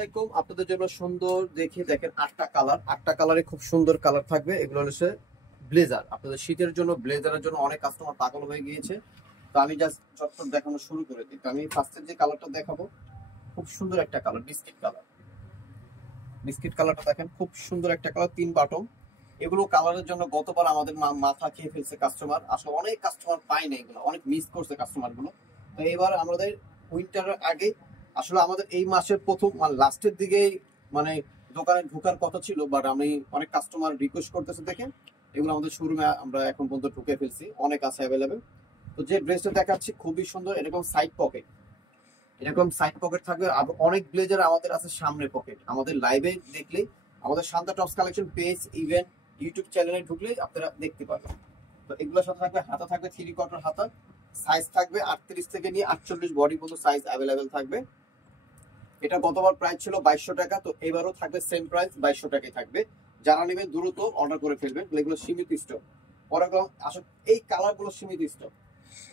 আলাইকুম। আপনাদের জন্য সুন্দর দেখে দেখেন 8টা কালার, 8টা কালারে খুব সুন্দর কালার থাকবে। এগুলো হচ্ছে ব্লেজার। আপনাদের শীতের জন্য ব্লেজারের জন্য অনেক কাস্টমার পাগল হয়ে গিয়েছে। তো আমি জাস্ট চটপট দেখানো শুরু করে দিই। তো আমি ফার্স্টের যে কালারটা দেখাবো খুব সুন্দর একটা কালার, বিস্কিট কালার। বিস্কিট কালারটা দেখেন খুব সুন্দর একটা কালার, 3 বাটন। এগুলো কালারের জন্য গতবার আমাদের মাথা খেয়ে ফেলছে কাস্টমার। আসলে অনেক কাস্টমার পাই না, এগুলো অনেক মিস করছে কাস্টমার গুলো। তো এবার আমাদের উইন্টারের আগে আসলে আমাদের এই মাসের প্রথম লাস্টের দিকে মানে দোকানে ঢোকার কথা ছিল, বাট আমি অনেক কাস্টমার রিকোয়েস্ট করতেছে দেখে এগুলো আমাদের শোরুমে আমরা এখন পর্যন্ত ঢুকে ফেলছি, অনেক আছে অ্যাভেলেবেল। তো যে ড্রেসটা দেখাচ্ছি খুবই সুন্দর, এরকম সাইড পকেট, এরকম সাইড পকেট থাকবে। আবার অনেক ব্লেজার আমাদের আছে সামনে পকেট। আমাদের লাইভে দেখলেই, আমাদের Shanta tops collection page even YouTube চ্যানেলে ঢুকলেই আপনারা দেখতে পাবেন। তো এগুলোর সাথে থাকবে হাতা, থাকবে 3/4 হাতা, সাইজ থাকবে 38 থেকে নিয়ে 48 বডি পর্যন্ত সাইজ অ্যাভেলেবেল থাকবে। এটা গতবার প্রাইস ছিল 2200 টাকা, তো এবারও থাকবে সেম প্রাইস 2200 টাকায় থাকবে। যারা নেবেন দ্রুত অর্ডার করে ফেলবেন, এগুলো সীমিত স্টক। পরেগুলো আসলে এই কালারগুলো সীমিত স্টক,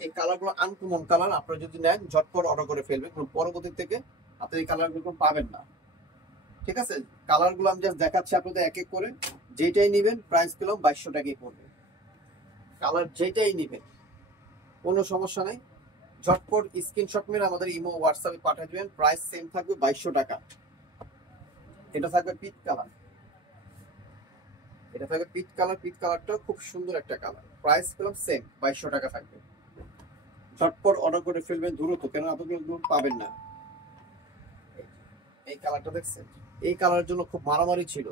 এই কালারগুলো আনকমন কালার। আপনারা যদি নেন ঝটপট অর্ডার করে ফেলবেন, পরবর্তী থেকে আপনি এই কালারগুলো পাবেন না। ঠিক আছে, কালারগুলো আমি জাস্ট দেখাচ্ছি আপনাদের এক এক করে। যেটাই নেবেন প্রাইস পেলাম 2200 টাকায় পড়বে। কালার যেটাই নেবেন কোনো সমস্যা নেই, ঝটপট স্ক্রিনশট মেরে আমাদের ইমো হোয়াটসঅ্যাপে পাঠিয়ে দিবেন। প্রাইস সেম থাকবে 2200 টাকা। এটা থাকবে পিট কালার, এটা থাকবে পিট কালার। পিট কালারটা খুব সুন্দর একটা কালার, প্রাইস পেলাম সেম 2200 টাকা থাকবে। ঝটপট অর্ডার করে ফেলবেন দ্রুত, কেন আপনাদের পাবেন না। এই কালারটা দেখছেন, এই কালারের জন্য খুব মারামারি ছিল,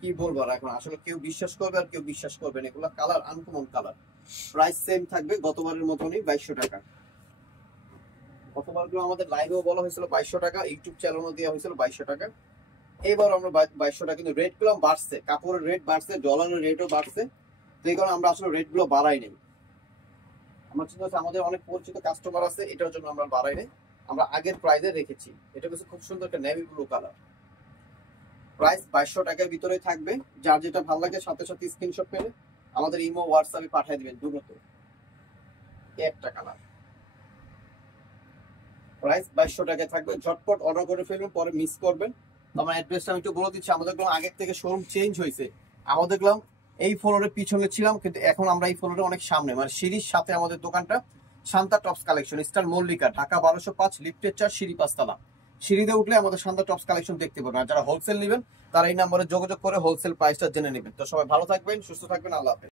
কি বলবো আর এখন। আসলে কেউ বিশ্বাস করবে আর কেউ বিশ্বাস করবে না। এগুলো colour uncommon colour. Price same থাকবে গতবারের মতনই 2200 টাকা। গতবারগুলো আমাদের লাইভেও বলা হয়েছিল 2200 টাকা, ইউটিউব চ্যানেলও দেওয়া হয়েছিল 2200 টাকা। এবার আমরা 2200 টাকা, কিন্তু রেট গুলো বাড়ছে, কাপড়ের রেট বাড়ছে, ডলারের রেটও বাড়ছে। তো এই কারণে আমরা আসলে রেট গুলো বাড়াই নাই। আমরা চিন্তা করছি আমাদের অনেক পরিচিত কাস্টমার আছে, এটার জন্য আমরা বাড়াই নাই, আমরা আগের প্রাইসে রেখেছি। এটা হচ্ছে খুব সুন্দর একটা নেভি ব্লু কালার। প্রাইস 2200 টাকার ভিতরে থাকবে। যার যেটা ভালো লাগে সাথে সাথে স্ক্রিনশট মেরে আমাদের ইমো হোয়াটসঅ্যাপে পাঠিয়ে দিবেন দ্রুত। একটা কালার, প্রাইস 2200 টাকায় থাকবে। ঝটপট অর্ডার করে ফেলবেন, পরে মিস করবেন। আমার অ্যাড্রেসটা আমি একটু বলে দিচ্ছি। আমাদের আগের থেকে শোরুম চেঞ্জ হয়েছে। আমাদের এই ফ্লোরের পিছনে ছিলাম, কিন্তু এখন আমরা এই ফ্লোরে অনেক সামনে, মানে সিঁড়ির সাথে আমাদের দোকানটা। Shanta tops collection, star Mallika, Dhaka 1205, লিফটের 4, সিঁড়ি 5 তলা। সিঁড়িতে উঠলে আমাদের শান্তা টপস কালেকশন দেখতে পাবেন। আর যারা হোলসেল নেবেন তারা এই নম্বরে যোগাযোগ করে হোলসেল প্রাইসটা জেনে নেবেন। তো সবাই ভালো থাকবেন, সুস্থ থাকবেন, আল্লাহ হাফেজ।